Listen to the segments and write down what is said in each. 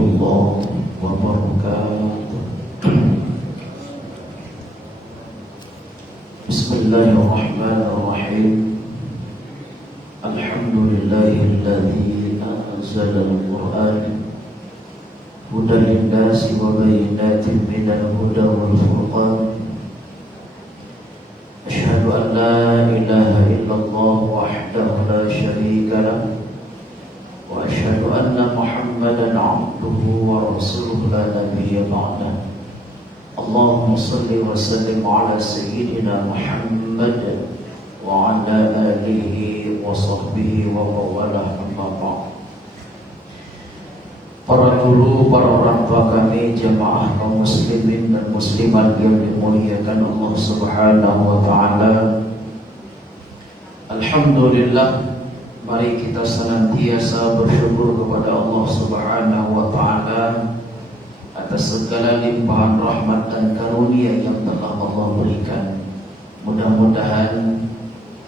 warahmatullahi wabarakatuh. Bismillahirrahmanirrahim. Alhamdulillahilladzi anzala al-Qur'an hudan lin-nasi wa bayyinatin minal huda wal furqan. Asyhadu an la ilaha illallah wahdahu la syarika lahu wa asyhadu anna Muhammadan 'abduhu wa rasuluhu la nabiyya ba'dahu. Allahumma salli wa sallim ala sayyidina Muhammad wa ala alihi wa sahbihi wa mawalah amma ba'd. Para guru, para orang tua kami, jamaah kaum muslimin dan muslimat yang dimuliakan Allah Subhanahu wa taala. Alhamdulillah, mari kita senantiasa bersyukur kepada Allah Subhanahu wa taala atas segala limpahan rahmat dan karunia yang telah Allah berikan. Mudah-mudahan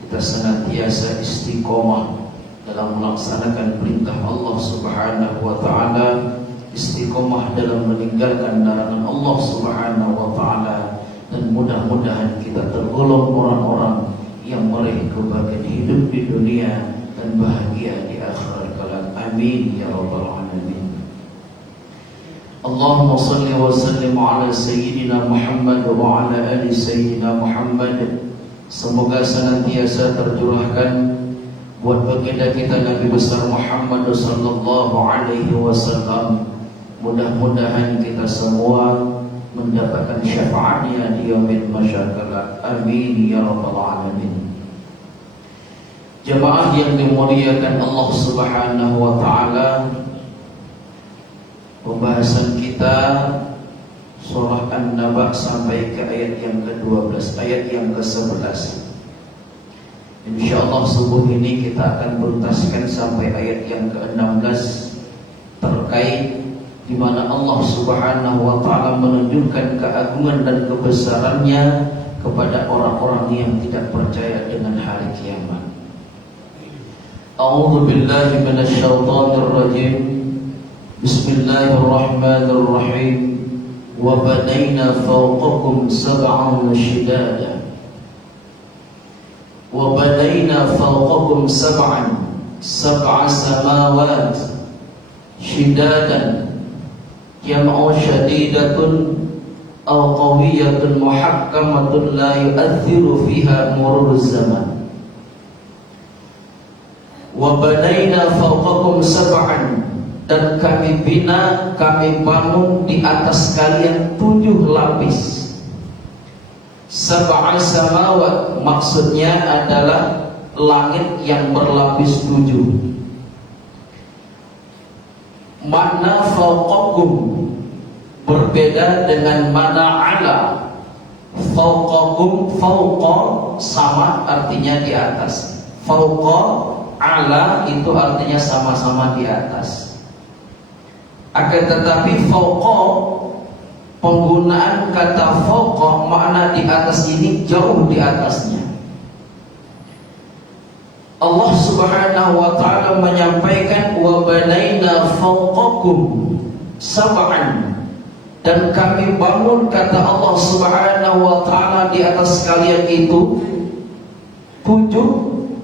kita senantiasa istiqomah dalam melaksanakan perintah Allah Subhanahu wa taala, istiqomah dalam meninggalkan larangan Allah Subhanahu wa taala, dan mudah-mudahan kita tergolong orang-orang yang meraih kebahagiaan hidup di dunia dan bahagia di akhirat kelak. Amin ya rabbal alamin. Allahumma salli wa sallim ala sayyidina Muhammad wa ala ali sayyidina Muhammad. Semoga senantiasa tercurahkan buat baginda kita Nabi besar Muhammad sallallahu alaihi wasallam. Mudah-mudahan kita semua mendapatkan syafaatnya di yaumil mahsyar kelak. Amin ya rabbal alamin. Jemaah yang dimuliakan Allah Subhanahu wa taala, pembahasan kita surah An-Naba sampai ke ayat yang ke-12, ayat yang ke-11. InsyaAllah subuh ini kita akan beruntaskan sampai ayat yang ke-16 terkait di mana Allah Subhanahu wa taala menunjukkan keagungan dan kebesarannya kepada orang-orang yang tidak percaya dengan hari kiamat. A'udzu billahi minasyaitonir rajim. Bismillahirrahmanirrahim. Wa banaina fawqakum sab'an shidada. Wa banaina fawqakum sab'an samawat shidadan jam'u shadidatun aw qawiyatun muhakkamatun la yu'athiru fiha mururuz zaman. Wa banaina fawqakum sab'an, dan kami bina, kami bangun di atas kalian 7 lapis. Sab'a samawat maksudnya adalah langit yang berlapis 7. Makna fawqakum berbeda dengan makna ala. Fawqakum, fawqa sama artinya di atas. Fawqa ala itu artinya sama-sama di atas. Akan tetapi fawqa, penggunaan kata fawqa makna di atas ini jauh di atasnya. Allah Subhanahu wa taala menyampaikan wa banaina fawqakum sab'an, dan kami bangun, kata Allah Subhanahu wa taala, di atas kalian itu 7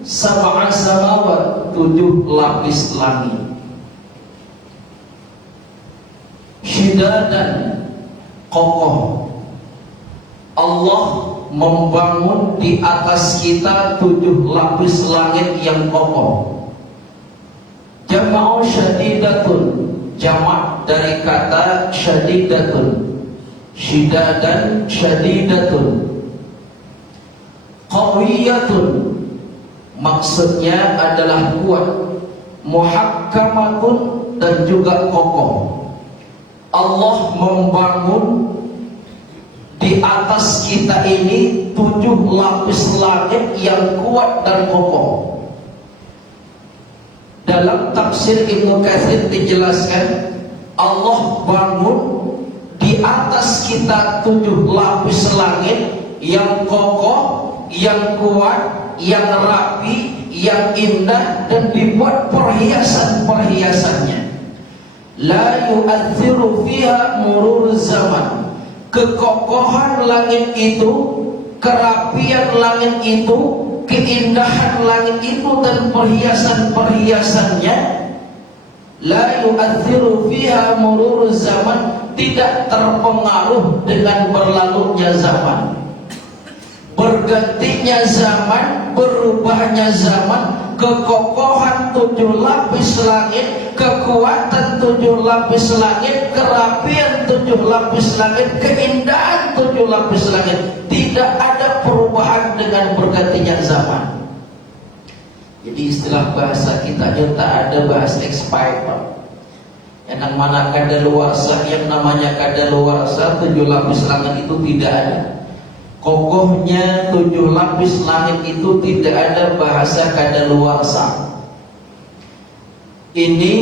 sab'a samawat, 7 lapis langit. Syidadan, kokoh. Allah membangun di atas kita 7 lapis langit yang kokoh. Jama'u syadidatun, jamak dari kata syadidatun. Syidadan, syadidatun. Qawiyatun, maksudnya adalah kuat. Muhakkamatun, dan juga kokoh. Allah membangun di atas kita ini 7 lapis langit yang kuat dan kokoh. Dalam tafsir Ibnu Katsir dijelaskan, Allah bangun di atas kita 7 lapis langit yang kokoh, yang kuat, yang rapi, yang indah, dan dibuat perhiasan-perhiasannya. la yu'athiru fiha murur zaman. Kekokohan langit itu, kerapian langit itu, keindahan langit itu dan perhiasan-perhiasannya, la yu'athiru fiha murur zaman, tidak terpengaruh dengan berlalunya zaman, bergantinya zaman, berubahnya zaman. Kekokohan 7 lapis langit, kekuatan 7 lapis langit, kerapian 7 lapis langit, keindahan 7 lapis langit, tidak ada perubahan dengan bergantinya zaman. Jadi istilah bahasa kita tak ada bahasa expired. Yang mana kadaluarsa, yang namanya kadaluarsa 7 lapis langit itu tidak ada. Kokohnya 7 lapis langit itu tidak ada bahasa kadaluarsa. Ini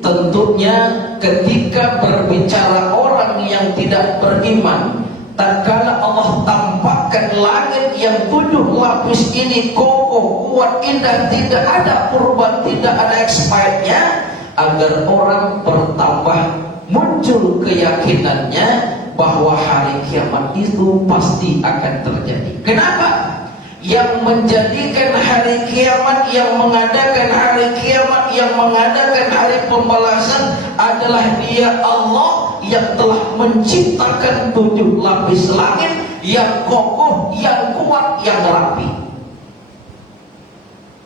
tentunya ketika berbicara orang yang tidak beriman, tatkala Allah tampakkan langit yang 7 lapis ini kokoh, kuat, indah, tidak ada perubahan, tidak ada expirednya, agar orang bertambah muncul keyakinannya bahwa hari kiamat itu pasti akan terjadi. Kenapa? Yang menjadikan hari kiamat, yang mengadakan hari kiamat, yang mengadakan hari pembalasan adalah Dia Allah yang telah menciptakan 7 lapis langit yang kokoh, yang kuat, yang rapi.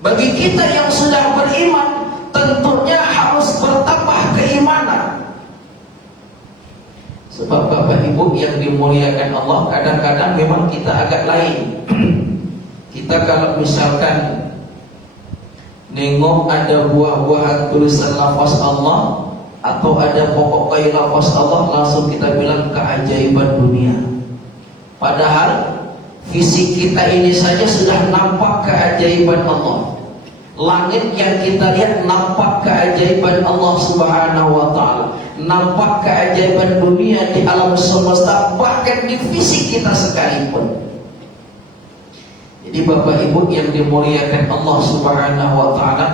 Bagi kita yang sudah beriman, tentunya harus bertambah keimanan. Sebab Bapak Ibu yang dimuliakan Allah, kadang-kadang memang kita agak lain. Kita kalau misalkan nengok ada buah-buahan tulisan lafaz Allah, atau ada pokok kayu lafaz Allah, langsung kita bilang keajaiban dunia. Padahal fisik kita ini saja sudah nampak keajaiban Allah. Langit yang kita lihat nampak keajaiban Allah Subhanahu wa ta'ala, nampak keajaiban dunia di alam semesta, bahkan di fisik kita sekalipun. Jadi Bapak Ibu yang dimuliakan Allah Subhanahu wa ta'ala,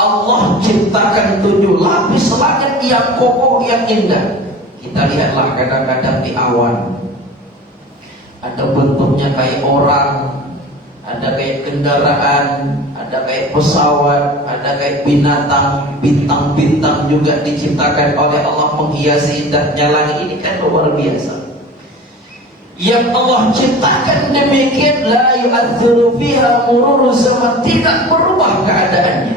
Allah ciptakan 7 lapis langit yang kokoh, yang indah. Kita lihatlah kadang-kadang di awan, ada bentuknya kayak orang, ada kayak kendaraan, ada kayak pesawat, ada kayak binatang, bintang-bintang juga diciptakan oleh Allah menghiasi indahnya langit. Ini kan luar biasa. Yang Allah ciptakan demikian, la yu'athiru fiha murur zaman, tidak berubah keadaannya.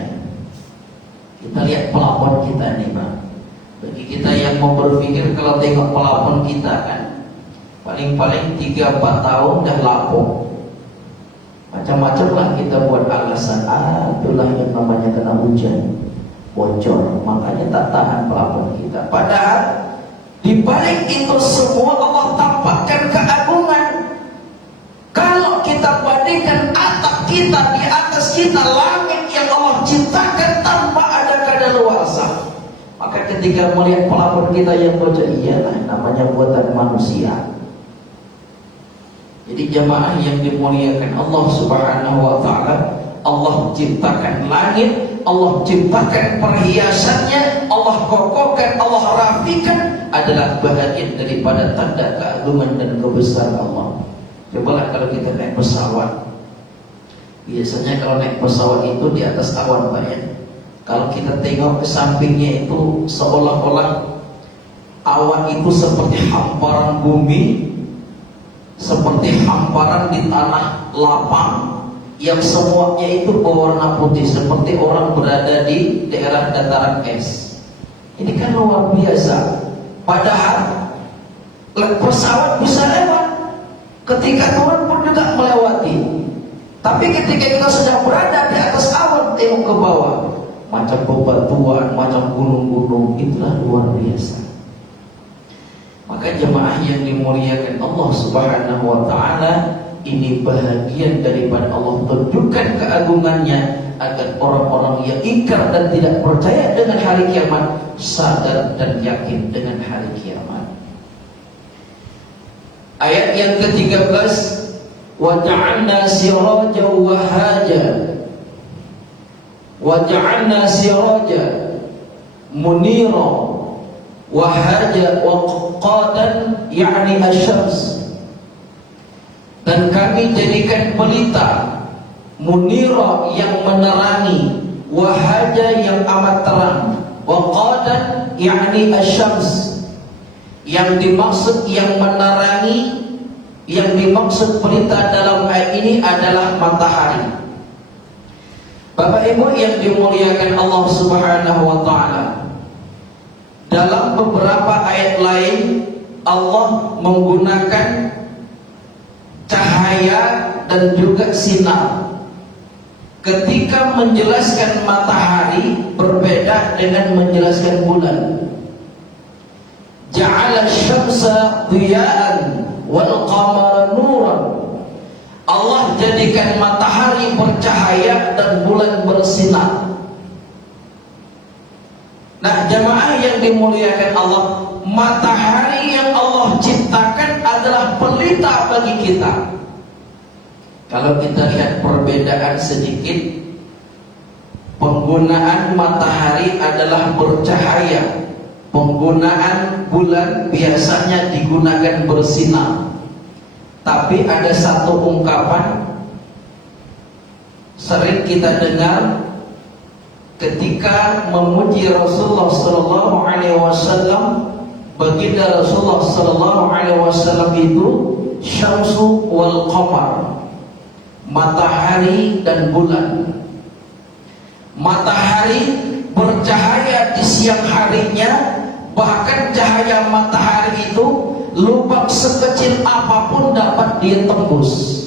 Kita lihat pelapon kita nih Bang. Bagi kita yang mau berpikir, kalau tengok pelapon kita kan paling-paling 3-4 tahun dah lapuk. Macam-macam lah kita buat alasan. Itulah yang namanya kena hujan, bocor, makanya tak tahan pelapon kita. Padahal di balik itu semua Allah tampakkan keagungan. Kalau kita bandingkan atap kita, di atas kita langit yang Allah ciptakan tanpa ada kadaluarsa, maka ketika melihat pelapon kita yang bocor, iyalah namanya buatan manusia. Jadi jamaah yang dimuliakan Allah Subhanahu wa ta'ala, Allah ciptakan langit, Allah ciptakan perhiasannya, Allah kokohkan, Allah rapikan, adalah bahagian daripada tanda keagungan dan kebesaran Allah. Cobalah kalau kita naik pesawat, biasanya kalau naik pesawat itu di atas awan Pak ya. Kalau kita tengok ke sampingnya itu seolah-olah awan itu seperti hamparan bumi, seperti hamparan di tanah lapang yang semuanya itu berwarna putih, seperti orang berada di daerah dataran es. Ini kan luar biasa. Padahal pesawat bisa lewat, ketika turun pun juga melewati. Tapi ketika kita sudah berada di atas awan, tengok ke bawah, macam bebatuan, macam gunung-gunung, itulah luar biasa. Maka jemaah yang dimuliakan Allah Subhanahu wa ta'ala, ini bahagian daripada Allah tunjukkan keagungannya, agar orang-orang yang ingkar dan tidak percaya dengan hari kiamat sadar dan yakin dengan hari kiamat. Ayat yang ke-13, wa ja'alna sirajan wahaja, wa ja'alna sirajan munira wahaja waqadan yakni asyams, dan kami jadikan pelita, munira yang menerangi, wahaja yang amat terang, waqadan yakni asyams, yang dimaksud yang menerangi, yang dimaksud pelita dalam ayat ini adalah matahari. Bapak Ibu yang dimuliakan Allah Subhanahu wa taala, dalam beberapa ayat lain Allah menggunakan cahaya dan juga sinar. Ketika menjelaskan matahari berbeda dengan menjelaskan bulan. Ja'ala syamsa dhiya'an wal qamara nuran. Allah jadikan matahari bercahaya dan bulan bersinar. Nah, jamaah yang dimuliakan Allah, matahari yang Allah ciptakan adalah pelita bagi kita. Kalau kita lihat perbedaan sedikit, penggunaan matahari adalah bercahaya, penggunaan bulan biasanya digunakan bersinar. Tapi ada satu ungkapan sering kita dengar ketika memuji Rasulullah sallallahu alaihi wasallam. Baginda Rasulullah sallallahu alaihi wasallam itu syamsu wal qamar, matahari dan bulan. Matahari bercahaya di siang harinya, bahkan cahaya matahari itu lubang sekecil apapun dapat dia tembus.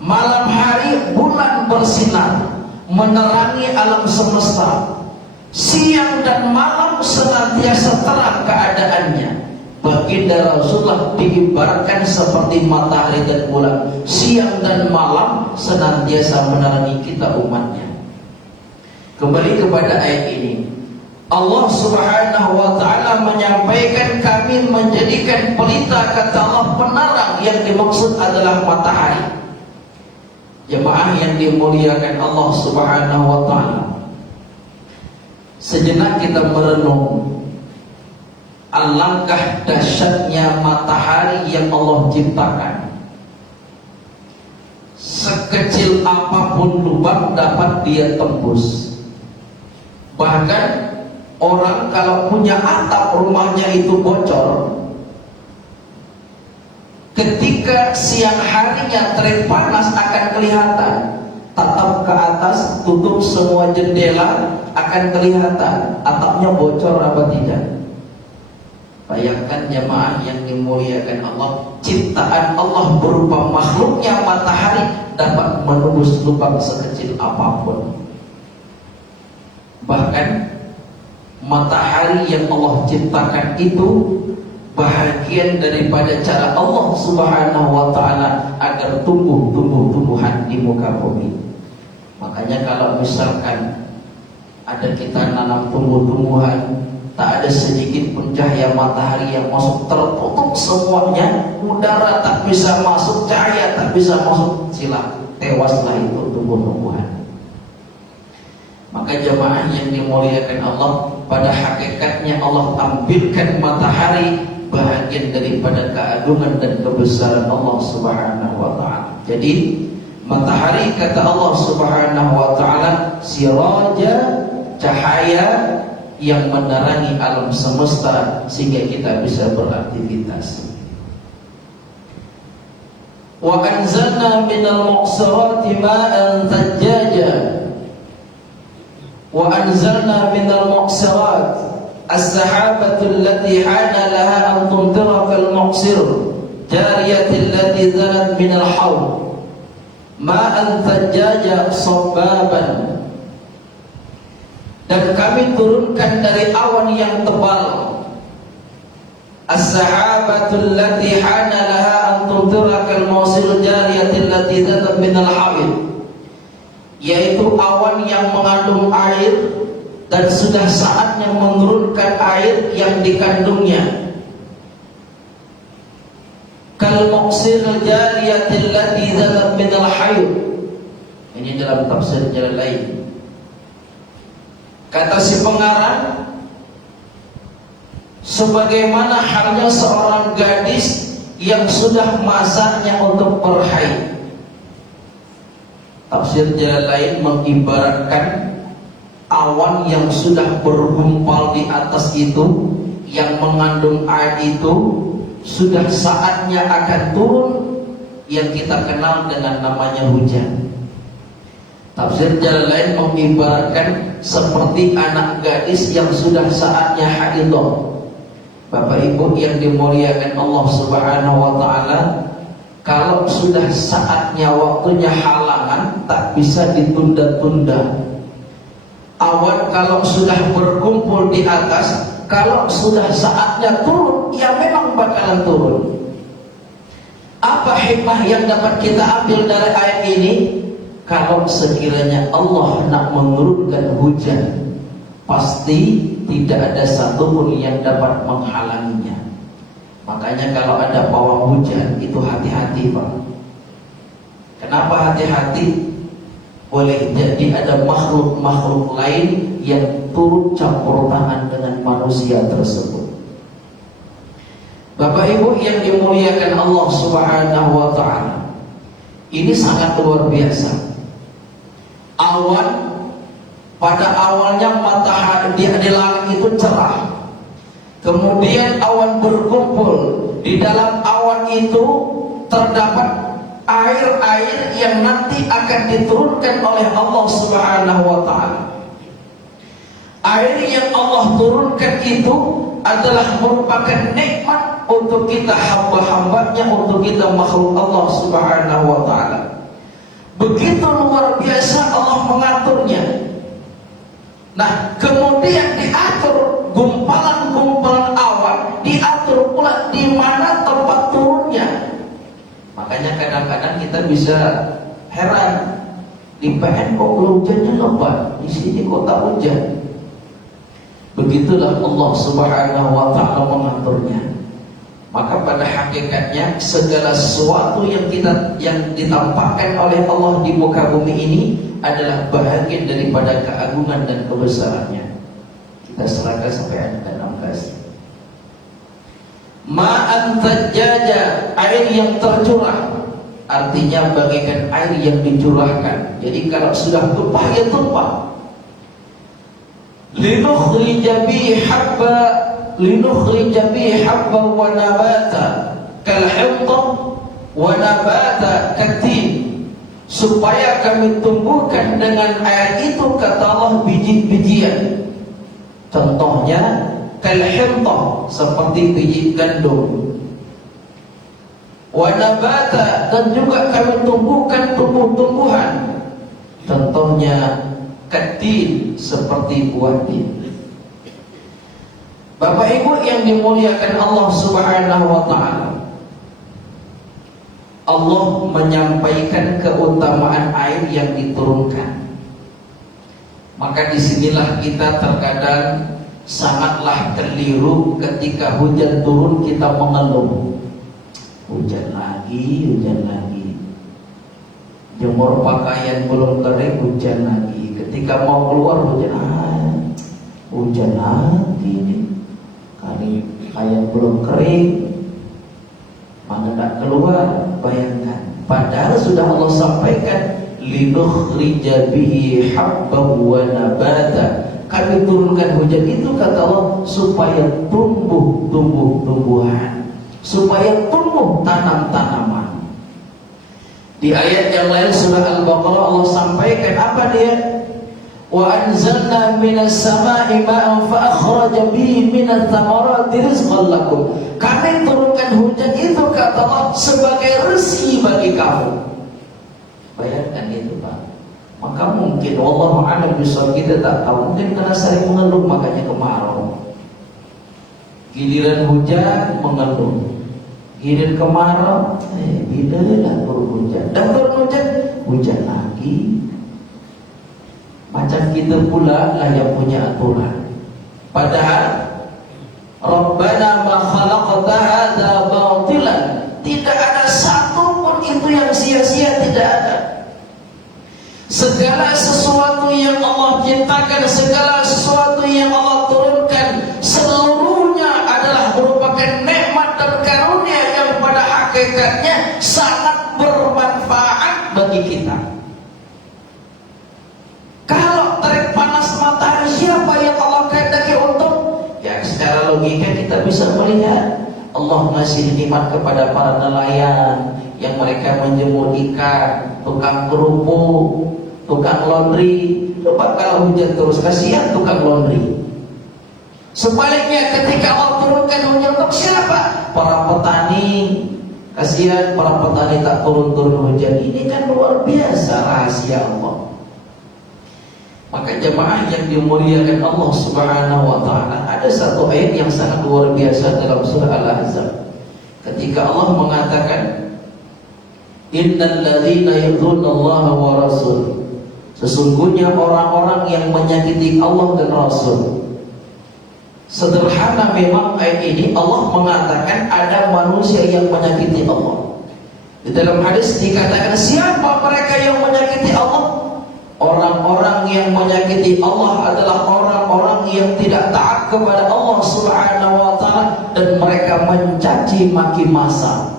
Malam hari bulan bersinar menerangi alam semesta. Siang dan malam senantiasa terang keadaannya. Baginda Rasulullah diibaratkan seperti matahari dan bulan. Siang dan malam senantiasa menerangi kita umatnya. Kembali kepada ayat ini, Allah Subhanahu wa ta'ala menyampaikan kami menjadikan pelita, kata Allah, penerang. Yang dimaksud adalah matahari. Jemaah yang dimuliakan Allah Subhanahu wa ta'ala, sejenak kita merenung alangkah dahsyatnya matahari yang Allah ciptakan. Sekecil apapun lubang dapat dia tembus. Bahkan orang kalau punya atap rumahnya itu bocor, ketika siang harinya terik panas akan kelihatan. Tatap ke atas, tutup semua jendela, akan kelihatan atapnya bocor apa tidak. Bayangkan jemaah yang dimuliakan Allah, ciptaan Allah berupa makhluknya matahari dapat menembus lubang sekecil apapun. Bahkan matahari yang Allah ciptakan itu bahagian daripada cara Allah Subhanahu wa ta'ala agar tumbuhan di muka bumi. Makanya kalau misalkan ada kita nanam tumbuhan, tak ada sedikit pun cahaya matahari yang masuk, tertutup semuanya, udara tak bisa masuk, cahaya tak bisa masuk, silah tewaslah itu tumbuhan. Maka jemaah yang dimuliakan Allah, pada hakikatnya Allah tampilkan matahari bahagian daripada keagungan dan kebesaran Allah Subhanahu wa ta'ala. Jadi matahari, kata Allah Subhanahu wa ta'ala, siraja, cahaya yang menerangi alam semesta sehingga kita bisa beraktivitas. Wa anzalna minal muqsirati ma'an thajjaja. Wa anzalna minal muqsirat as-sahabatu allati hana laha an tumtira kal muqsir jariyati allati zanat minal hawl ma'an thajjaja sabbaban. Dan kami turunkan dari awan yang tebal as-sahabatul lati hana laha an tumtira kal muqsir jariyati allati zanat minal hawl, yaitu awan yang mengandung air dan sudah saatnya menurunkan air yang dikandungnya. Kal muqsir jariyatil lati zatat minal hayd. Ini dalam tafsir jalan lain. Kata si pengarang, sebagaimana halnya seorang gadis yang sudah masanya untuk berhaid. Tafsir jalan lain mengibaratkan awan yang sudah bergumpal di atas itu, yang mengandung air itu, sudah saatnya akan turun, yang kita kenal dengan namanya hujan. Tafsir jalan lain mengibaratkan seperti anak gadis yang sudah saatnya haidah. Bapak Ibu yang dimuliakan Allah Subhanahu wa taala, kalau sudah saatnya waktunya halangan tak bisa ditunda-tunda. Awan kalau sudah berkumpul di atas, kalau sudah saatnya turun, ya memang bakalan turun. Apa hikmah yang dapat kita ambil dari ayat ini? Kalau sekiranya Allah nak menurunkan hujan, pasti tidak ada satupun yang dapat menghalanginya. Makanya kalau ada pawang hujan itu hati-hati, Pak. Kenapa hati-hati? Boleh jadi ada makhluk-makhluk lain yang turut campur tangan dengan manusia tersebut. Bapak Ibu yang dimuliakan Allah Subhanahu wa taala, ini sangat luar biasa. Awan, pada awalnya matahari di langit itu cerah. Kemudian awan berkumpul, di dalam awan itu terdapat air-air yang nanti akan diturunkan oleh Allah Subhanahu wa taala. Air yang Allah turunkan itu adalah merupakan nikmat untuk kita hamba-hambanya, untuk kita makhluk Allah Subhanahu wa taala. Begitu luar biasa Allah mengaturnya. Nah, kemudian diatur gumpalan-gumpalan awan, diatur pula di mana tempat turunnya. Makanya kadang-kadang kita bisa heran, di PN kok hujannya lebat, di sini kok tak hujan. Begitulah Allah Subhanahu wa taala mengaturnya. Maka pada hakikatnya segala sesuatu yang ditampakkan oleh Allah di muka bumi ini adalah bahagian daripada keagungan dan kebesarannya. Kita serahkan sampai ayat ke-16. Ma'an tajjaja, air yang tercurah, artinya bagaikan air yang dicurahkan. Jadi kalau sudah tumpah ya tumpah. Linukhrija bihi habba wa nabata kal himta wa nabata katin, supaya kami tumbuhkan dengan air itu, kata Allah, biji-bijian. Contohnya kal himta, seperti biji gandum. Wa nabata, dan juga kami tumbuhkan tumbuh-tumbuhan. Contohnya katin, seperti buah tin. Bapak Ibu yang dimuliakan Allah Subhanahu wa taala, Allah menyampaikan keutamaan air yang diturunkan. Maka disinilah kita terkadang sangatlah keliru ketika hujan turun kita mengeluh. Hujan lagi, hujan lagi. Jemur pakaian belum kering, hujan lagi. Ketika mau keluar hujan lagi nih. Kali pakaian belum kering, mana tak keluar. Bayangkan, padahal sudah Allah sampaikan, linukhrija bihi habban wa nabata, kami turunkan hujan itu, kata Allah, supaya tumbuh-tumbuhan, supaya tumbuh tanam-tanaman. Di ayat yang lain surah Al-Baqarah Allah sampaikan apa dia? Wa anzalna minas sama'i ma'an fa akhraja bihi minats thamarati rizqan lakum. Kami turunkan hujan itu, kata Allah, sebagai rezeki bagi kamu. Bayangkan itu, Pak. Maka mungkin wallahu a'lam bishawab, kita tak tahu, mungkin karena sering mengeluh makanya kemarau. Giliran hujan mengeluh, giliran kemarau bidalah turun hujan, dan turun hujan lagi. Macam kita pula lah yang punya aturan. Padahal Rabbana ma khalaqta hadza batilan, tidak ada satu pun itu yang sia-sia, tidak ada. Segala sesuatu yang Allah ciptakan, segala sesuatu yang Allah turunkan, seluruhnya dan karunia yang pada hakikatnya sangat bermanfaat bagi kita. Kalau terik panas matahari, siapa yang Allah kehendaki untung? Ya, secara logika kita bisa melihat Allah ngasih nikmat kepada para nelayan yang mereka menjemur ikan, tukang kerupuk, tukang laundry. Coba kalau hujan terus, kasihan tukang laundry. Sebaliknya ketika Allah turunkan hujan untuk siapa? Para petani. Kasihan para petani tak turun-turun hujan. Ini kan luar biasa rahasia Allah. Maka jemaah yang dimuliakan Allah Subhanahu wa taala, ada satu ayat yang sangat luar biasa dalam surah Al-Ahzab. Ketika Allah mengatakan, "Innal ladzina yu'dzuna Allah wa rasul." Sesungguhnya orang-orang yang menyakiti Allah dan Rasul. Sederhana memang ayat ini Allah mengatakan ada manusia yang menyakiti Allah. Di dalam hadis dikatakan, siapa mereka yang menyakiti Allah? Orang-orang yang menyakiti Allah adalah orang-orang yang tidak taat kepada Allah Subhanahu wa taala dan mereka mencaci maki masa.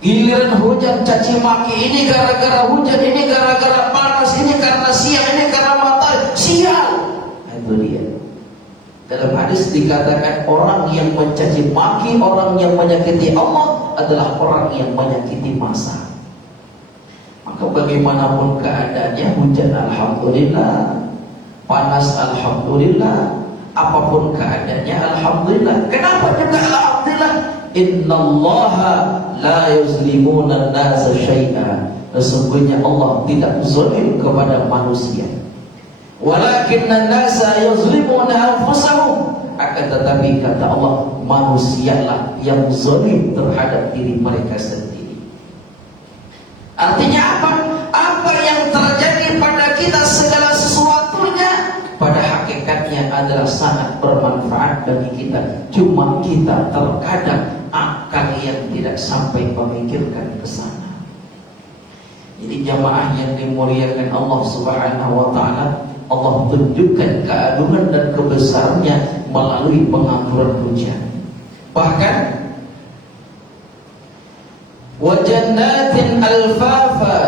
Giliran hujan caci maki, ini gara-gara hujan, ini gara-gara panas, ini karena siang, ini karena matahari. Sial. Itu dia. Dalam hadis dikatakan orang yang mencaci maki, orang yang menyakiti Allah adalah orang yang menyakiti masa. Maka bagaimanapun keadaannya, hujan alhamdulillah, panas alhamdulillah, apapun keadaannya alhamdulillah. Kenapa juga alhamdulillah? Innallaha la yuzlimuna an-nasa syai'a. Sesungguhnya Allah tidak zalim kepada manusia. Walakinnan nasa yuzlimuna anfusahum. Akan tetapi kata Allah, manusialah yang zalim terhadap diri mereka sendiri. Artinya apa? Apa yang terjadi pada kita, segala sesuatunya pada hakikatnya adalah sangat bermanfaat bagi kita. Cuma kita terkadang akal yang tidak sampai memikirkan ke sana. Jadi jamaah yang dimuliakan Allah Subhanahu wa taala, Allah tunjukkan keagungan dan kebesarannya melalui pengampunan hujan. Bahkan wa jannatin alfafa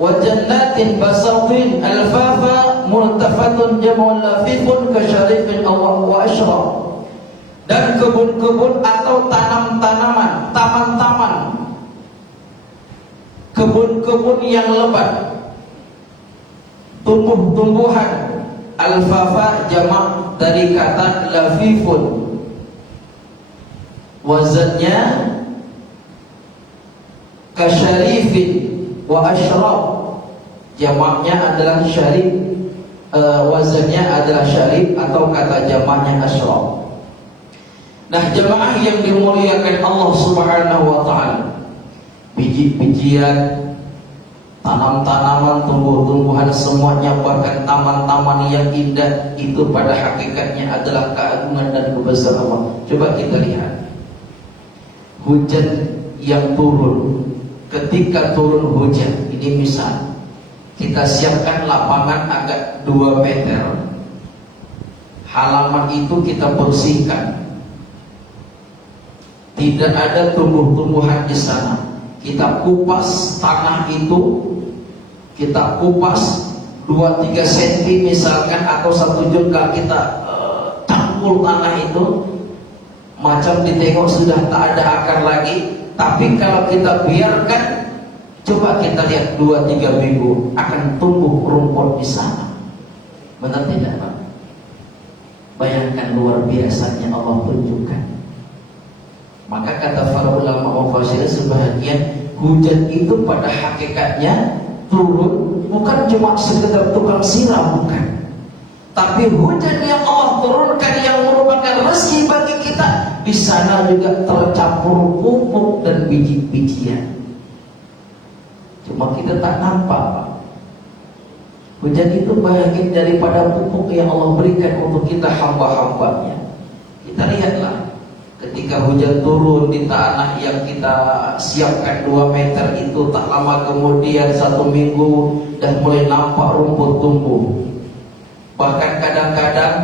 wa jannatin basatin alfafa multafatun jam'un lafifun kasyarifin wa ashraf. Dan kebun-kebun atau tanam-tanaman, taman-taman, kebun-kebun yang lebat, tumbuh-tumbuhan. Alfafa jamak dari kata lafifun, wazannya kasyarifin wa ashraf, jamaknya adalah syarif, wazannya adalah syarif atau kata jamaknya ashraf. Nah jemaah yang dimuliakan Allah Subhanahu wa taala, biji-bijian, tanam-tanaman, tumbuh-tumbuhan, semuanya, bahkan taman-taman yang indah, itu pada hakikatnya adalah keagungan dan kebesaran Allah. Coba kita lihat hujan yang turun. Ketika turun hujan, ini misal kita siapkan lapangan agak 2 meter, halaman itu kita bersihkan, tidak ada tumbuh-tumbuhan di sana. Kita kupas tanah itu, kita kupas 2-3 cm misalkan, atau 1 jengkal, kita cangkul tanah itu, macam ditengok sudah tak ada akar lagi. Tapi kalau kita biarkan, coba kita lihat 2-3 minggu akan tumbuh rumput di sana. Benar tidak Pak? Bayangkan luar biasanya Allah tunjukkan. Maka kata para ulama mufassir sebahagian, hujan itu pada hakikatnya turun bukan cuma sekedar tukang siram, bukan. Tapi hujan yang Allah turunkan yang merupakan rezeki bagi kita, di sana juga tercampur pupuk dan biji-bijian. Cuma kita tak nampak Pak. Hujan itu bagian daripada pupuk yang Allah berikan untuk kita hamba-hambanya. Kita lihatlah, ketika hujan turun di tanah yang kita siapkan 2 meter itu, tak lama kemudian 1 minggu dan mulai nampak rumput tumbuh. Bahkan kadang-kadang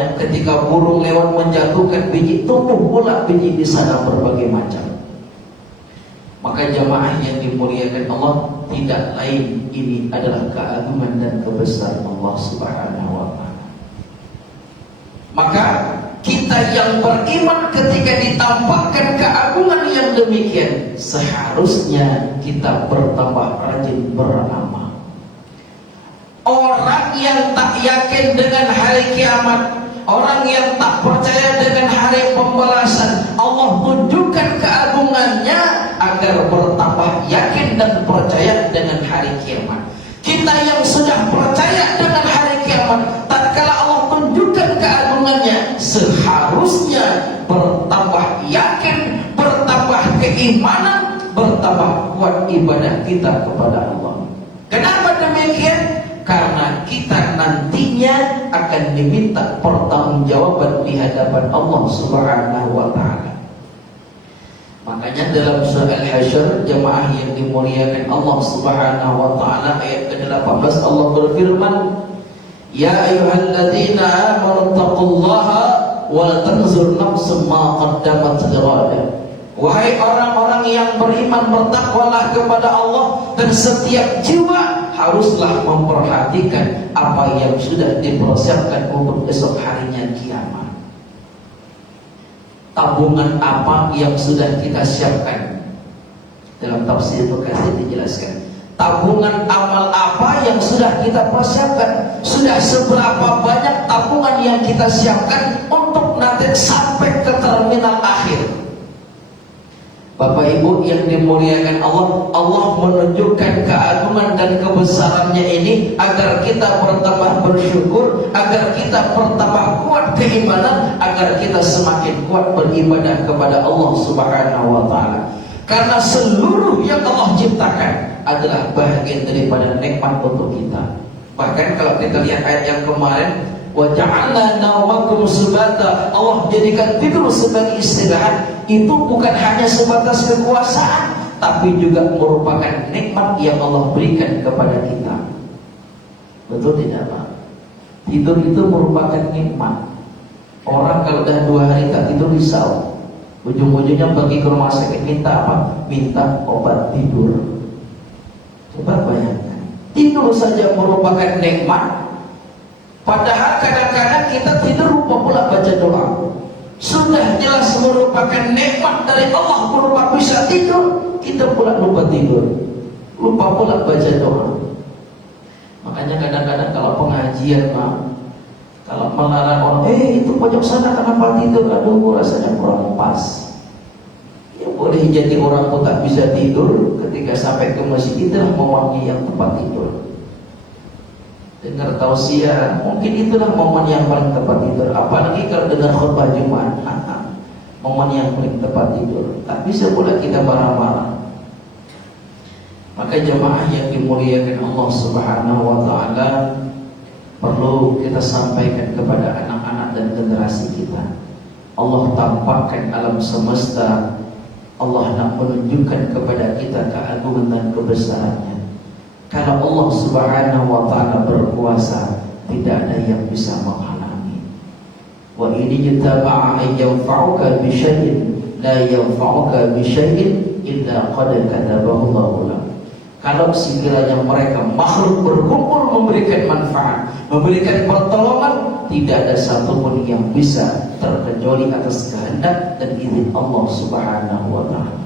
banyak. Ketika burung lewat menjatuhkan biji, tumbuh pula biji di sana berbagai macam. Maka jamaah yang dimuliakan Allah, tidak lain ini adalah keagungan dan kebesaran Allah Subhanahu wa Ta'ala. Maka kita yang beriman ketika ditampakkan keagungan yang demikian, seharusnya kita bertambah rajin beramal. Orang yang tak yakin dengan hari kiamat, orang yang tak percaya dengan hari pembalasan, Allah tunjukkan keagungannya agar bertambah yakin dan percaya dengan hari kiamat. Kita yang sudah percaya dengan hari kiamat, tatkala Allah tunjukkan keagungannya, seharusnya bertambah yakin, bertambah keimanan, bertambah kuat ibadah kita kepada Allah. Kenapa demikian? Karena kita nantinya akan diminta pertanggungjawaban di hadapan Allah Subhanahu wa Ta'ala. Makanya dalam surah Al-Hasyr, jemaah yang dimuliakan Allah Subhanahu wa Ta'ala, ayat ke-18 Allah berfirman, "Ya ayyuhalladzina amanu taqullaha wal tanzur nafsum ma qaddamat lighad." Wahai orang-orang yang beriman, bertakwalah kepada Allah, dan setiap jiwa haruslah memperhatikan apa yang sudah dipersiapkan untuk esok harinya kiamat. Tabungan apa yang sudah kita siapkan? Dalam tafsir Ibnu Katsir dijelaskan, tabungan amal apa yang sudah kita persiapkan? Sudah seberapa banyak tabungan yang kita siapkan untuk nanti sampai ke terminal akhir? Bapak Ibu yang dimuliakan Allah, Allah menunjukkan keagungan dan kebesarannya ini agar kita bertambah bersyukur, agar kita bertambah kuat keimanan, agar kita semakin kuat beribadah kepada Allah Subhanahu wa Ta'ala. Karena seluruh yang Allah ciptakan adalah bahagian daripada nikmat untuk kita. Bahkan kalau kita lihat ayat yang kemarin, wa ja'alna naumakum subata, Allah jadikan tidur sebagai istirahat. Itu bukan hanya sebatas kekuasaan, tapi juga merupakan nikmat yang Allah berikan kepada kita. Betul tidak Pak? Tidur itu merupakan nikmat. Orang kalau dah 2 hari tak tidur risau, ujung-ujungnya pergi ke rumah sakit minta apa? Minta obat tidur. Coba bayangkan, tidur saja merupakan nikmat. Padahal kadang-kadang kita tidur lupa pula baca doa. Sudah jelas merupakan nikmat dari Allah berupa bisa tidur, kita pula lupa tidur, lupa pula baca doa. Makanya kadang-kadang kalau pengajian, kalau melarang orang, itu pojok sana kenapa tidur? Aduh, rasanya kurang pas. Ya boleh jadi orang pun tak bisa tidur, ketika sampai ke masjid itulah momennya yang tempat tidur. Dengar tausiah, mungkin itulah momen yang paling tepat tidur. Apalagi kalau dengar khutbah Jumat, momen yang paling tepat tidur. Tak bisa pula kita marah-marah. Maka jemaah yang dimuliakan Allah Subhanahu wa Ta'ala, perlu kita sampaikan kepada anak-anak dan generasi kita. Allah tampakkan alam semesta, Allah nak menunjukkan kepada kita keagungan dan kebesarannya. Kalau Allah Subhanahu wa Ta'ala berkuasa, tidak ada yang bisa menghalangi. Wa in yatama'a yanfa'uka bi syai'in la yanfa'uka bi syai'in illa qad katabahu Allah. Kalau sekiranya mereka makhluk berkumpul memberikan manfaat, memberikan pertolongan, tidak ada satupun yang bisa terkecuali atas kehendak dan izin Allah Subhanahu wa Ta'ala.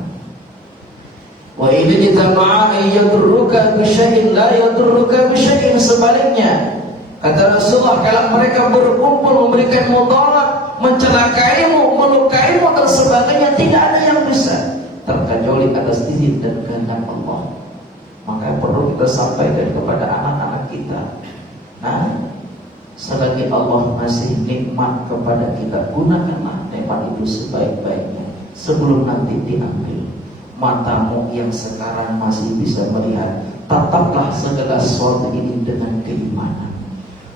Wa idza jama'a yadurruka bi syai'in la yadurruka bi syai'in, sebaliknya kata Rasulullah, kalau mereka berkumpul memberikan mudarat, mencelakaimu, melukaimu dan sebagainya, tidak ada yang bisa terkecuali atas izin dan kehendak Allah. Maka perlu kita sampaikan kepada anak-anak kita, selagi Allah masih nikmat kepada kita, gunakanlah nikmat itu sebaik-baiknya sebelum nanti diambil. Matamu yang sekarang masih bisa melihat, tataplah segala sesuatu ini dengan keimanan.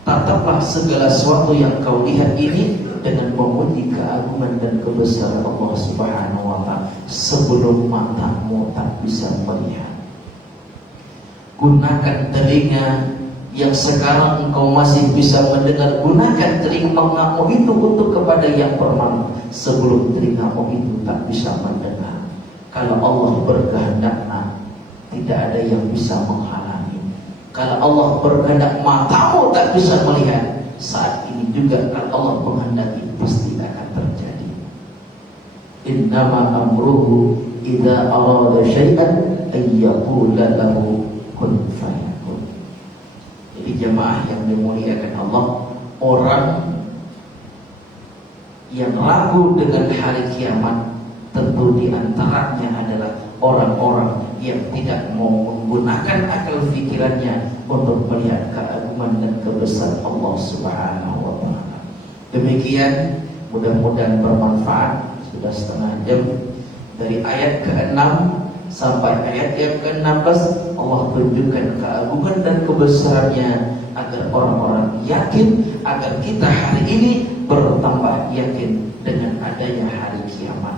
Tataplah segala sesuatu yang kau lihat ini dengan memuji keagungan dan kebesaran Allah Subhanahu wa Ta'ala sebelum matamu tak bisa melihat. Gunakan telinga Yang sekarang engkau masih bisa mendengar, gunakan telingamu itu untuk kepada yang bermanfaat. Sebelum telingamu itu tak bisa mendengar. Kalau Allah berkehendak, tidak ada yang bisa menghalangi. Kalau Allah berkehendak, matamu tak bisa melihat. Saat ini juga kalau Allah menghendaki, pasti akan terjadi. Innama amruhu idza arada syai'an ayyaqula lahu kun fayakun. Jadi jemaah yang dimuliakan Allah, orang yang ragu dengan hari kiamat tentu diantaranya adalah orang-orang yang tidak mau menggunakan akal fikirannya untuk melihat keagungan dan kebesaran Allah Subhanahu wa Ta'ala. Demikian, mudah-mudahan bermanfaat. Sudah setengah jam. Dari ayat ke-6 sampai ayat yang ke-16 Allah tunjukkan keagungan dan kebesarannya agar orang-orang yakin, agar kita hari ini bertambah yakin dengan adanya hari kiamat.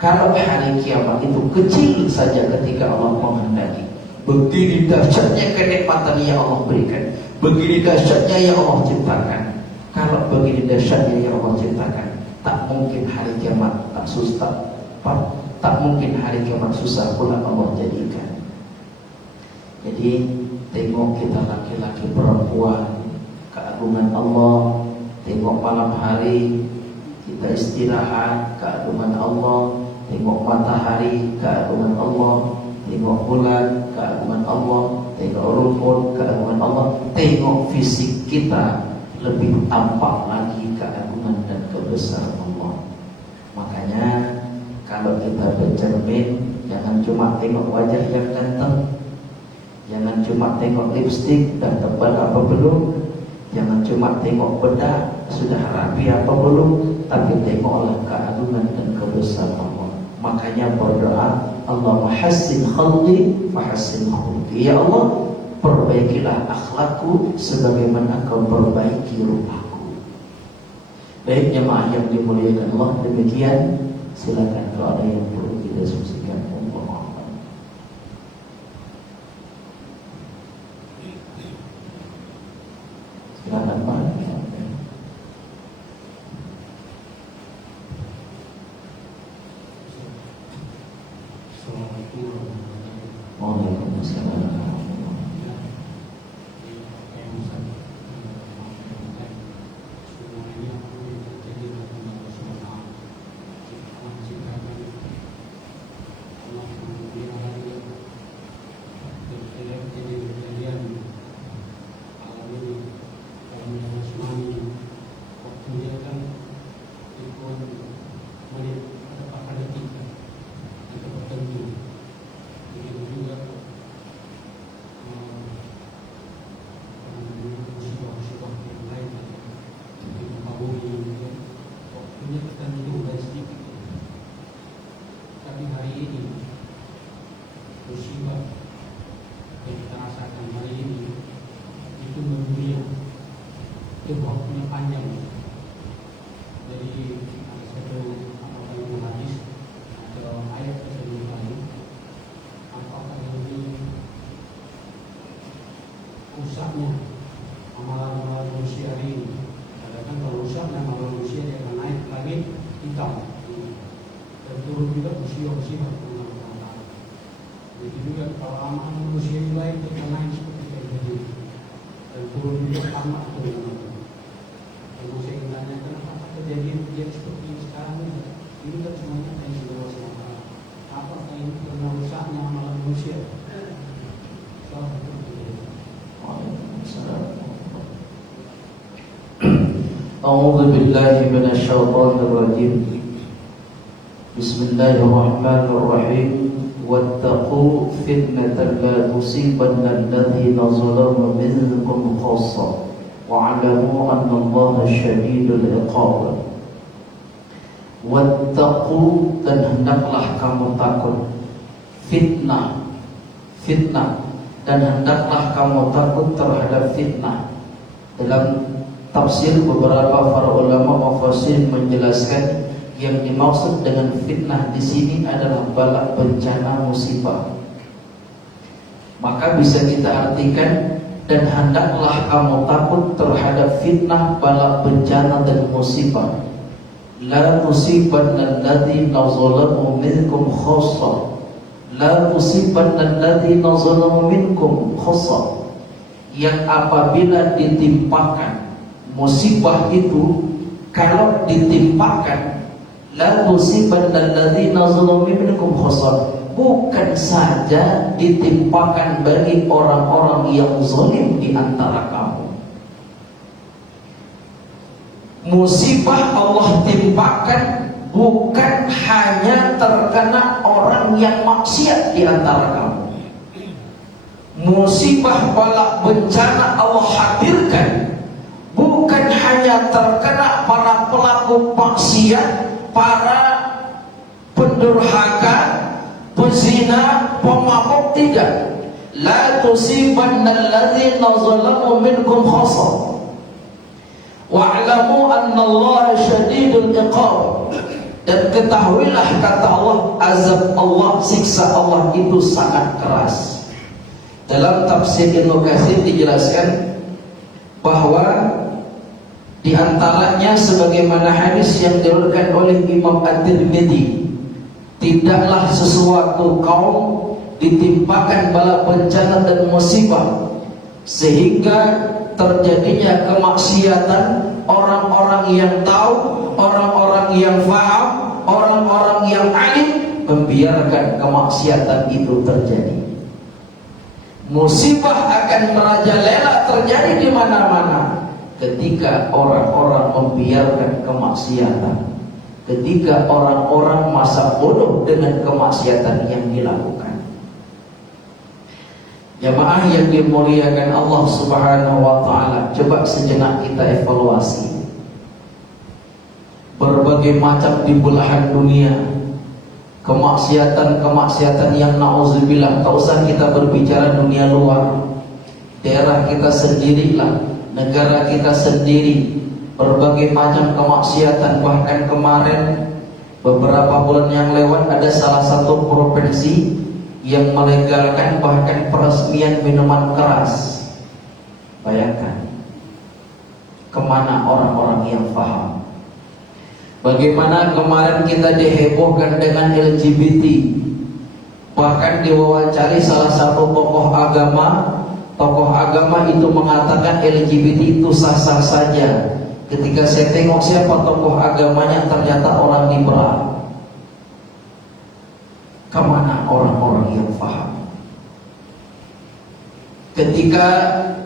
Kalau hari kiamat itu kecil saja ketika Allah menghendaki, begini dahsyatnya kenikmatan yang Allah berikan, begini dahsyatnya yang Allah ciptakan. Kalau begini dahsyatnya yang Allah ciptakan, tak mungkin hari kiamat tak mungkin hari kiamat susah pula Allah jadikan. Jadi tengok kita laki-laki perempuan, keagungan Allah. Tengok malam hari kita istirahat, keagungan Allah. Tengok matahari, keagungan Allah. Tengok bulan, keagungan Allah. Tengok rumput, keagungan Allah. Tengok fisik kita, lebih tampak lagi keagungan dan kebesaran Allah. Makanya kalau kita bercermin, jangan cuma tengok wajah yang ganteng, jangan cuma tengok lipstik dan tebal apa belum, jangan cuma tengok bedak sudah rapi apa belum, tapi tengoklah keagungan dan kebesaran Allah. Makanya berdoa, Allahumma hassin khalqi fahassin khuluqi. Ya Allah, perbaikilah akhlakku sebagaimana Engkau perbaiki rupaku. Baik jemaah yang dimuliakan Allah, demikian. Silakan kalau ada yang perlu didiskusikan. Silakan Pak. Waalaikumsalam. Waktunya panjang, jadi ada satu hadis atau ayat tersebut tadi, apakah ini rusaknya amalan-amalan manusia ini? Katakan kalau rusaknya amalan manusia dia akan naik lagi hitam, dan turun juga usia-usia. Jadi juga kalau amalan manusia yang lain dia akan naik seperti itu, dan turun juga tamat turun. Kalau saya ingin tanya kenapa kejadian seperti ini sekarang ini kan semuanya yang sudah waspada. Apakah ini karena rusaknya amalan manusia? A'udzu billahi minasyaitonir rajim. Bismillahirrahmanirrahim. Wattaqu fitnatan la tusibanna alladziina zalamu minkum khassah. Wa'alamu anna Allah syadidul iqab. Wattaqu, dan hendaklah kamu takut fitnah, dan hendaklah kamu takut terhadap fitnah. Dalam tafsir beberapa para ulama mufassir menjelaskan yang dimaksud dengan fitnah di sini adalah bala, bencana, musibah. Maka bisa kita artikan Dan hendaklah kamu takut terhadap fitnah, bala, bencana dan musibah. La tusibanna alladhina zalamu minkum khassa. La tusibanna alladhina zalamu minkum khassa. Yang apabila ditimpakan musibah itu, kalau ditimpakan, la tusibanna alladhina zalamu minkum khassa, bukan saja ditimpakan bagi orang-orang yang zalim di antara kamu. Musibah Allah timpakan bukan hanya terkena orang yang maksiat di antara kamu. Musibah bala bencana Allah hadirkan bukan hanya terkena para pelaku maksiat, para pendurhaka, pezina, pemabuk, tidak. La tusibanna alladhina zalamu minkum khassa. Wa'lamu anna Allah syadidul iqab. Dan ketahuilah, kata Allah, azab Allah, siksa Allah itu sangat keras. Dalam tafsir Ibnu Katsir dijelaskan bahwa di antaranya sebagaimana hadis yang diriwayatkan oleh Imam At-Tirmidzi, tidaklah sesuatu kaum ditimpakan bala bencana dan musibah sehingga terjadinya kemaksiatan, orang-orang yang tahu, orang-orang yang faham, orang-orang yang alim membiarkan kemaksiatan itu terjadi. Musibah akan merajalela terjadi di mana-mana ketika orang-orang membiarkan kemaksiatan, ketika orang-orang masa bodoh dengan kemaksiatan yang dilakukan. Jamaah yang dimuliakan Allah Subhanahu wa taala, coba sejenak kita evaluasi. Berbagai macam di belahan dunia kemaksiatan yang na'udzubillah, tak usah kita berbicara dunia luar, daerah kita sendirilah, negara kita sendiri, berbagai macam kemaksiatan. Bahkan kemarin beberapa bulan yang lewat ada salah satu provinsi yang melegalkan bahkan peresmian minuman keras. Bayangkan kemana orang-orang yang paham. Bagaimana kemarin kita dihebohkan dengan LGBT. Bahkan diwawancari salah satu tokoh agama itu mengatakan LGBT itu sah-sah saja. Ketika saya tengok siapa tokoh agamanya, ternyata orang liberal. Kemana orang-orang yang paham? Ketika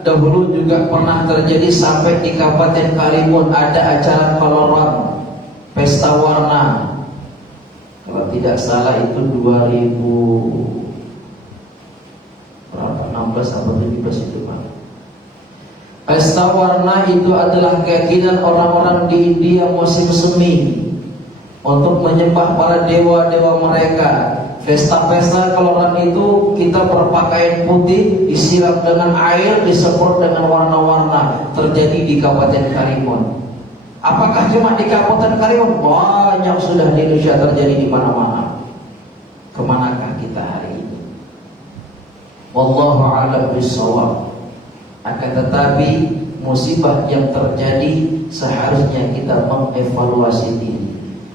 dahulu juga pernah terjadi sampai di Kabupaten Karimun ada acara koloran, pesta warna. Kalau tidak salah itu 2016 atau 17 itu Pak. Pesta warna itu adalah keyakinan orang-orang di India musim semi untuk menyembah para dewa-dewa mereka. Pesta-pesta koloran itu kita berpakaian putih, disiram dengan air, disemprot dengan warna-warna. Terjadi di Kabupaten Karimun. Apakah cuma di Kabupaten Karimun? Banyak sudah di Indonesia terjadi di mana-mana. Kemanakah kita hari ini? Wallahu a'lam bishawab. Akan tetapi musibah yang terjadi seharusnya kita mengevaluasi diri.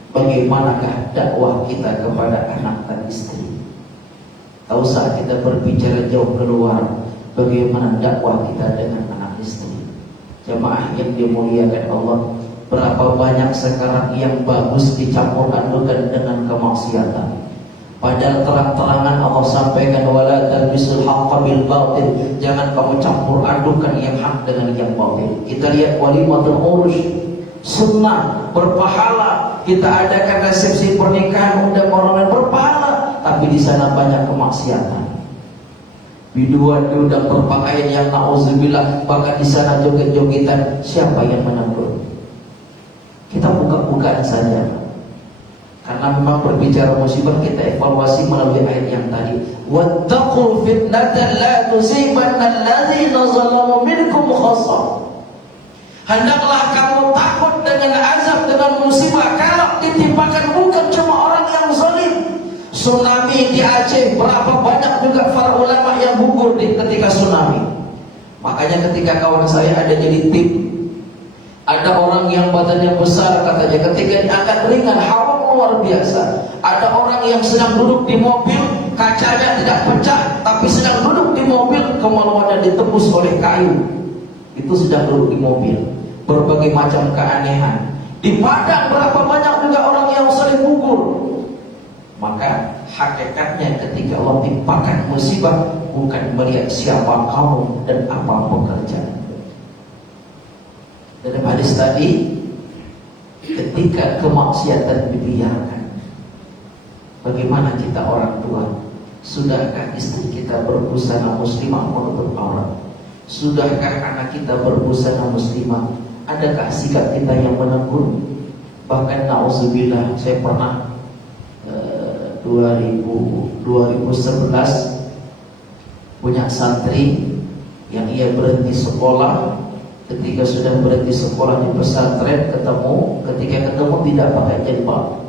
Bagaimanakah dakwah kita kepada anak dan istri? Tak usah kita berbicara jauh keluar. Bagaimana dakwah kita dengan anak istri? Jamaah yang dimuliakan Allah, berapa banyak sekarang yang bagus dicampur adukan dengan kemaksiatan. Padahal terang-terangan Allah sampaikan, wala talbisul haqqa bil batil. Jangan kamu campur adukan yang hak dengan yang batil. Kita lihat walimatul urus, sunnah, berpahala. Kita adakan resepsi pernikahan, undang orang lain, berpahala. Tapi di sana banyak kemaksiatan. Biduan diundang berpakaian yang na'udzubillah, bahkan di sana joget-jogetan. Siapa yang menegur? Kita buka-bukaan saja. Karena memang berbicara musibah, kita evaluasi melalui ayat yang tadi. Wattaqu fitnatan la tusibanna alladzina zalamu minkum khassa. Hendaklah kamu takut dengan azab, dengan musibah kalau ditimpakan bukan cuma orang yang zalim. Tsunami di Aceh, berapa banyak juga para ulama yang gugur ketika tsunami. Makanya ketika kawan saya ada jadi tim, ada orang yang badannya besar katanya, ketika diangkat ringan hawa luar biasa. Ada orang yang sedang duduk di mobil, kacanya tidak pecah, tapi sedang duduk di mobil, kemaluannya ditembus oleh kayu. Itu sedang duduk di mobil. Berbagai macam keanehan. Di Padang berapa banyak juga orang yang sering gugur. Maka hakikatnya ketika Allah timpakan musibah, bukan melihat siapa kamu dan apa pekerjaan. Dalam hadis tadi, ketika kemaksiatan dibiarkan, bagaimana kita orang tua? Sudahkah istri kita berbusana muslimah menutup aurat? Sudahkah anak kita berbusana muslimah? Adakah sikap kita yang menegur? Bahkan na'udzubillah, saya pernah 2011 punya santri yang ia berhenti sekolah. Ketika sudah berhenti sekolah di pesantren, ketika ketemu tidak pakai jilbab.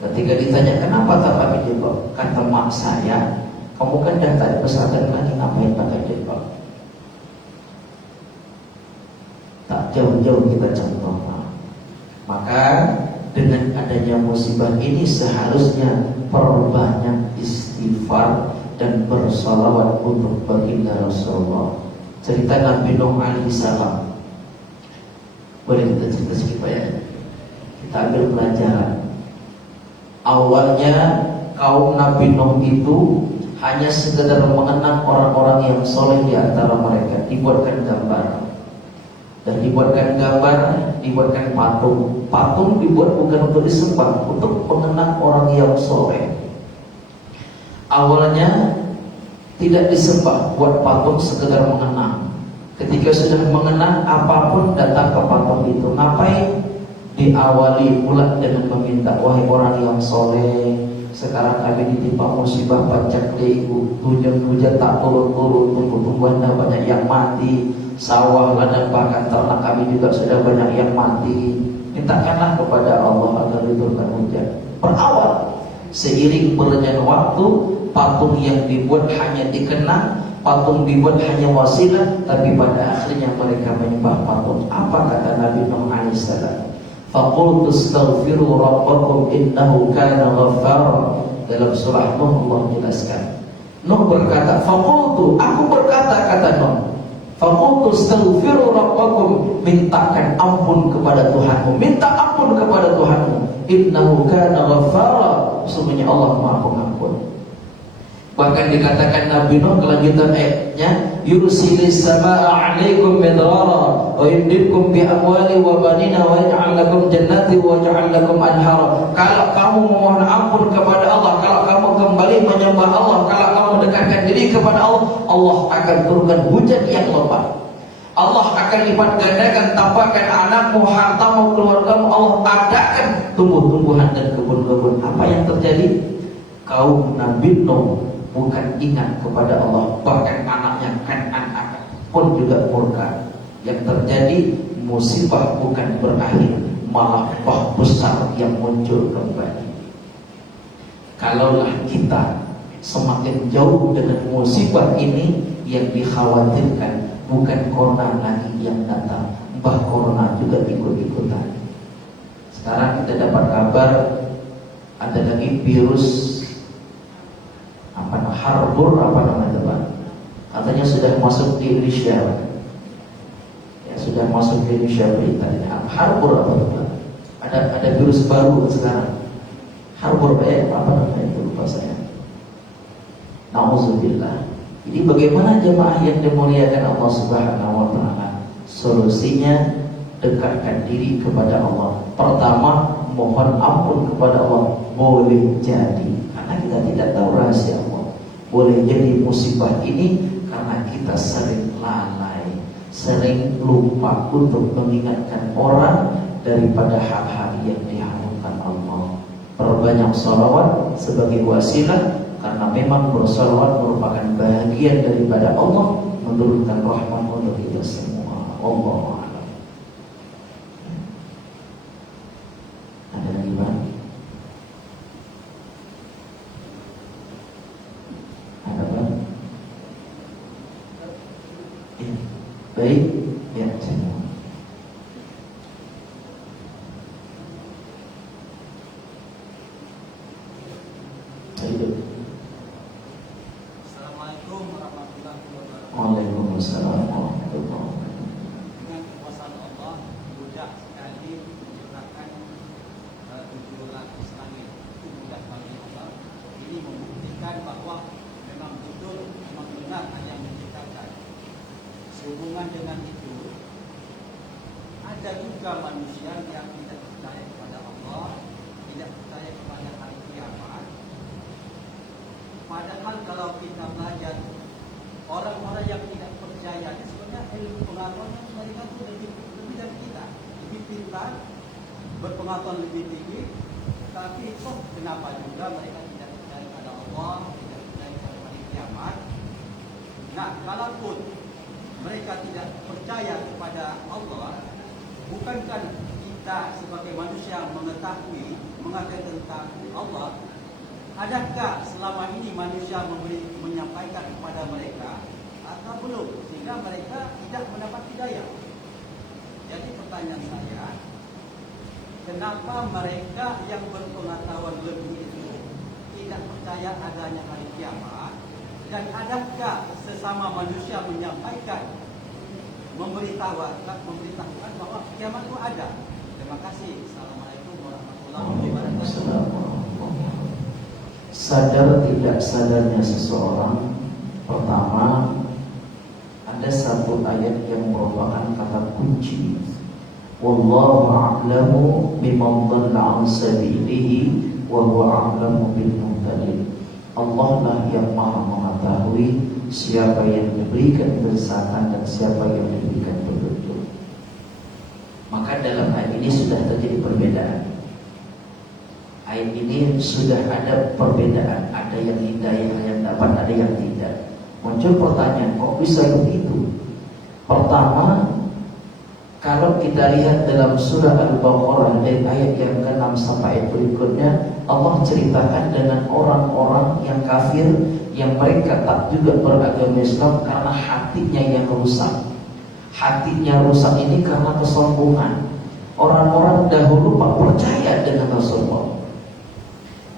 Ketika ditanya kenapa tak pakai jilbab, kata mak saya, kamu kan datang di pesantren lagi, ngapain pakai jilbab? Tak jauh-jauh kita contoh. Maka dengan adanya musibah ini seharusnya perbanyak istighfar dan bersalawat untuk baginda Rasulullah. Cerita Nabi Nuh alaihi salam. Boleh kita cerita sedikit ya? Kita ambil pelajaran. Awalnya kaum Nabi Nuh itu hanya sekedar mengenang orang-orang yang soleh di antara mereka. Dibuatkan gambar. Dan dibuatkan gambar, dibuatkan patung. Patung dibuat bukan untuk disembah, untuk mengenang orang yang soleh. Awalnya tidak disembah, buat patung sekedar mengenang. Ketika sudah mengenang, apapun datang ke patung itu. Ngapain? Diawali pula dengan meminta, wahai orang yang soleh, sekarang kami ditimpa musibah pajak ibu, hujan tak turun-turun, tumbuh-tumbuhan banyak yang mati, sawah ladang bahkan ternak kami juga sudah banyak yang mati. Mintakanlah kepada Allah agar diturunkan hujan. Berawal, seiring berjalannya waktu, patung yang dibuat hanya dikenang, patung dibuat hanya wasilah, tapi pada akhirnya mereka menyembah patung. Apa kata Nabi Nuh alaihissalam? Faqultu astaghfiru rabbakum innahu kana ghaffara. Dalam surah Nuh Allah jelaskan. Nuh berkata, faqultu, aku berkata, kata Nuh, faqultu astaghfiru rabbakum, mintakan ampun kepada Tuhanmu, minta ampun kepada Tuhanmu. Innahu kana ghaffara, sesungguhnya Allah Maha Pengampun. Bahkan dikatakan Nabi Nuh kelanjutan ayatnya, yursilis samaa 'alaikum midrara wa yumdidkum bi amwali wa banina wa yaj'al lakum jannati wa yaj'al lakum anhara. Kalau kamu memohon ampun kepada Allah, kalau kamu kembali menyembah Allah, kalau kamu mendekatkan diri kepada Allah, Allah akan turunkan hujan yang lebat. Allah akan lipat gandakan tampakan anakmu, hartamu, keluargamu. Allah adakan tumbuh-tumbuhan dan kebun-kebun. Apa yang terjadi? Kaum Nabi Nuh bukan ingat kepada Allah, bahkan anaknya Kan'an pun juga murka. Yang terjadi, musibah bukan berakhir, malah bah besar yang muncul kembali. Kalaulah kita semakin jauh dengan musibah ini, yang dikhawatirkan bukan corona lagi yang datang, bah corona juga ikut-ikutan. Sekarang kita dapat kabar ada lagi virus Harbor, apa namanya Pak? Katanya sudah masuk di Indonesia, Pak. Ya, sudah masuk di Indonesia beritanya. Harbor apa Pak? Ada virus baru sekarang. Harbor apa namanya itu, lupa saya. Nauzubillah. Jadi bagaimana jemaah yang dimuliakan Allah Subhanahu wa taala? Solusinya dekatkan diri kepada Allah. Pertama, mohon ampun kepada Allah. Boleh jadi karena kita tidak tahu rahasia Allah. Boleh jadi musibah ini karena kita sering lalai, sering lupa untuk mengingatkan orang daripada hal-hal yang diharapkan Allah. Perbanyak sholawat sebagai wasilah, karena memang bersolawat merupakan bagian daripada Allah menurunkan rahmat untuk kita semua. Allah a'lam. Ada lagi Pak? Ada Pak? Baik, ya semua. Assalamualaikum warahmatullahi wabarakatuh. Waalaikumsalam warahmatullahi wabarakatuh. Dengan kekuasaan Allah, mudah sekali menciptakan 7 lapis langit. Itu mudah bagi Allah. Ini membuktikan bahwa memang betul, memang benar hanya menciptakan. Sehubungan dengan itu, ada juga manusia yang tidak percaya kepada Allah, tidak percaya kepada hari kiamat. Padahal kalau kita belajar orang-orang yang tidak percaya, sebenarnya ilmu pengetahuan mereka itu lebih dari kita, lebih pintar, berpengetahuan lebih tinggi. Tapi kok kenapa juga mereka tidak percaya pada Allah, tidak percaya pada hari kiamat? Nah, kalaupun mereka tidak percaya kepada Allah, bukankah kita sebagai manusia mengetahui, mengetahui tentang Allah? Adakah selama ini manusia menyampaikan kepada mereka atau belum, sehingga mereka tidak mendapat hidayah? Jadi pertanyaan saya, kenapa mereka yang berpengetahuan lebih itu tidak percaya adanya hari kiamat? Dan adakah sesama manusia menyampaikan, memberitahukan bahwa kiamat itu ada? Terima kasih. Assalamualaikum warahmatullahi wabarakatuh. Sadar tidak sadarnya seseorang, pertama ada satu ayat yang merupakan kata kunci. Wallahu a'lamu biman dhalla 'an sabilihi wa huwa a'lamu bil muhtadin. Allah lah yang maha mengetahui siapa yang diberikan kesesatan dan siapa yang diberikan petunjuk. Maka dalam ayat ini sudah terjadi perbedaan. Ayat ini sudah ada perbedaan, ada yang hidayah yang dapat, ada yang tidak. Muncul pertanyaan, kok bisa begitu? Pertama, kalau kita lihat dalam surah Al-Baqarah dari ayat yang ke-6 sampai ayat berikutnya, Allah ceritakan dengan orang-orang yang kafir yang mereka tak juga beragama Islam karena hatinya yang rusak. Hatinya rusak ini karena kesombongan. Orang-orang dahulu tak percaya dengan Rasulullah.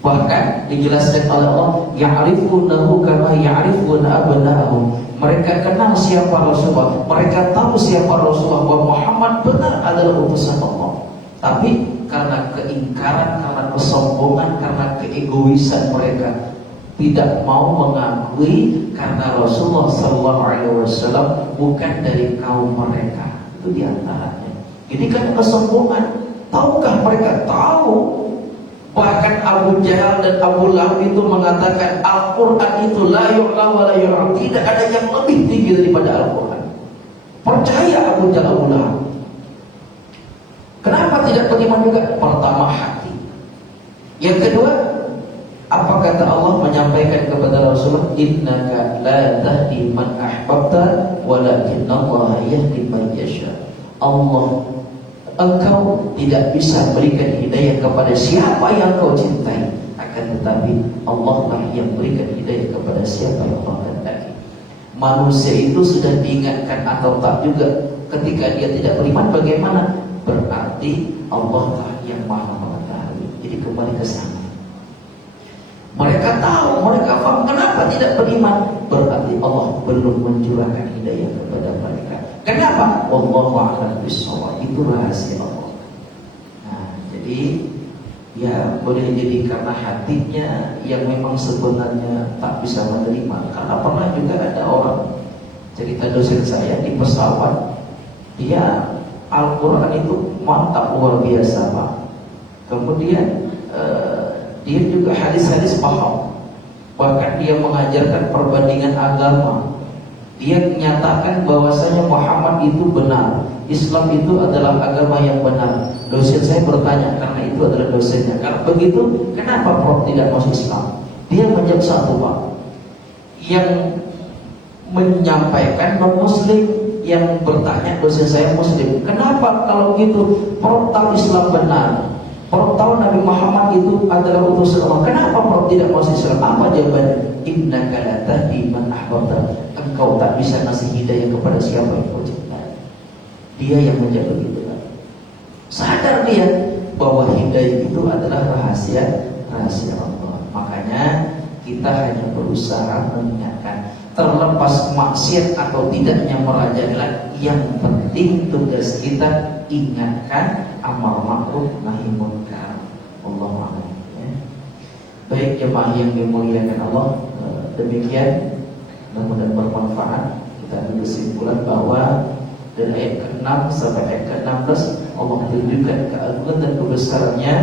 Bahkan dijelaskan oleh Allah, ya'rifunahu kama ya'rifuna abna'ahum. Mereka kenal siapa Rasulullah, mereka tahu siapa Rasulullah, bahwa Muhammad benar adalah utusan Allah. Tapi karena keingkaran, karena kesombongan, karena keegoisan mereka tidak mau mengakui karena Rasulullah SAW bukan dari kaum mereka. Itu diantaranya. Jadi kan kesombongan. Tahukah mereka? Tahu. Bahkan Abu Jahal dan Abu Lahab itu mengatakan Al-Quran itu la yu'la wa la yu'am. Tidak ada yang lebih tinggi daripada Al-Quran. Percaya Abu Jahal, Abu Lahab. Kenapa tidak beriman juga? Pertama, hati. Yang kedua, apa kata Allah menyampaikan kepada Rasulullah, innaka la tahdi man ahbabta walakinnallaha yahdi man yasha. Allah, engkau tidak bisa berikan hidayah kepada siapa yang kau cintai, akan tetapi Allah lah yang berikan hidayah kepada siapa yang Allah kehendaki. Manusia itu sudah diingatkan atau tak juga ketika dia tidak beriman, bagaimana? Berarti Allah lah yang maha mengetahui. Jadi kembali ke sana. Mereka tahu, mereka paham kenapa tidak beriman. Berarti Allah belum mencurahkan hidayah kepada mereka. Kenapa? Wallahu a'lam bishawab. Itu rahasia Allah. Nah, jadi ya boleh jadi karena hatinya yang memang sebenarnya tak bisa menerima. Karena pernah juga ada orang, cerita dosen saya di pesawat, dia Al-Quran itu mantap luar biasa Pak. Kemudian dia juga hadis-hadis paham. Bahkan dia mengajarkan perbandingan agama. Dia menyatakan bahwasanya Muhammad itu benar, Islam itu adalah agama yang benar. Dosen saya bertanya, karena itu adalah dosennya, karena begitu, kenapa Prof tidak masuk Islam? Dia menjawab satu Pak, yang menyampaikan non-Muslim, yang bertanya dosen saya Muslim. Kenapa kalau gitu Prof tahu Islam benar, Prof tahu Nabi Muhammad itu adalah utusan Allah, kenapa Prof tidak masuk Islam? Apa jawabannya? Innaka la tahdi man ahbabta. Engkau tak bisa ngasih hidayah kepada siapa yang kau cintai. dia yang menjaga hidayah. Sadar dia bahwa hidayah itu adalah rahasia Allah. Makanya kita hanya berusaha mengingatkan, terlepas maksiat atau tidaknya merajalela, yang penting tugas kita ingatkan amal ma'ruf nahi munkar. Allahu a'lam. Ya. Baik jemaah yang dimuliakan Allah, demikian mudah-mudahan bermanfaat. Kita ambil kesimpulan bahwa dari ayat ke-6 sampai ayat ke-16 Allah menunjukkan keagungan dan kebesarannya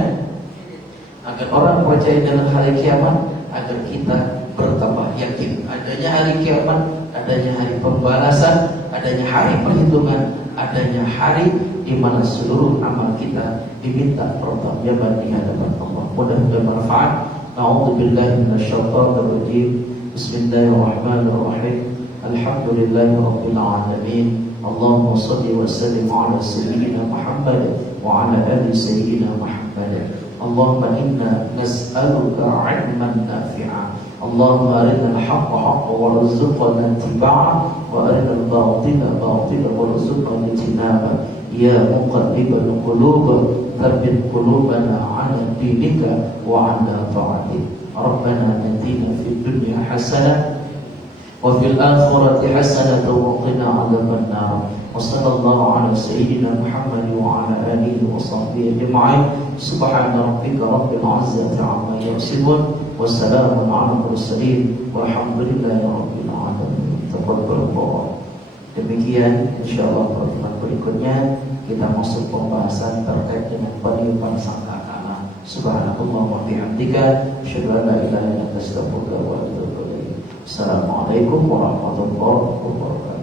agar orang percaya dalam hari kiamat, agar kita bertambah yakin adanya hari kiamat, adanya hari pembalasan, adanya hari perhitungan, adanya hari di mana seluruh amal kita diminta pertanggungjawaban di hadapan Allah. Mudah-mudahan bermanfaat. A'udzubillahi minasyaitonir rajim. Bismillahirrahmanirrahim. Alhamdulillahirabbil alamin. Allahumma shalli wa sallim ala sayyidina Muhammad wa ala ali sayyidina Muhammad. Allahumma inna nas'aluka 'ilman nafi'a. Allahumma arina al-haqqa haqqan warzuqna ittiba'ah wa arina al-batila batilan warzuqna ijtinabah. Ya muqallibal qulub tsabbit qulubana 'ala dinika wa 'ala ta'atik. Rabbana atina fid dunya hasanah wa fil akhirati hasanatan wa qina 'adzaban nar. Wa sallallahu ala sayyidina Muhammad wa ala alihi wa sahbihi ajma'in. Subhana rabbika rabbil 'izzati 'amma yasifun wa salamun 'alal mursalin walhamdulillahi rabbil alamin. Taqabbalallah. Demikian insyaallah pertemuan berikutnya kita masuk pembahasan terkait dengan penipuan sangkakala. Subhanallah wa bihamdika asyhadu an la ilaha illa anta astaghfiruka wa atubu ilaik. Assalamualaikum warahmatullahi wabarakatuh.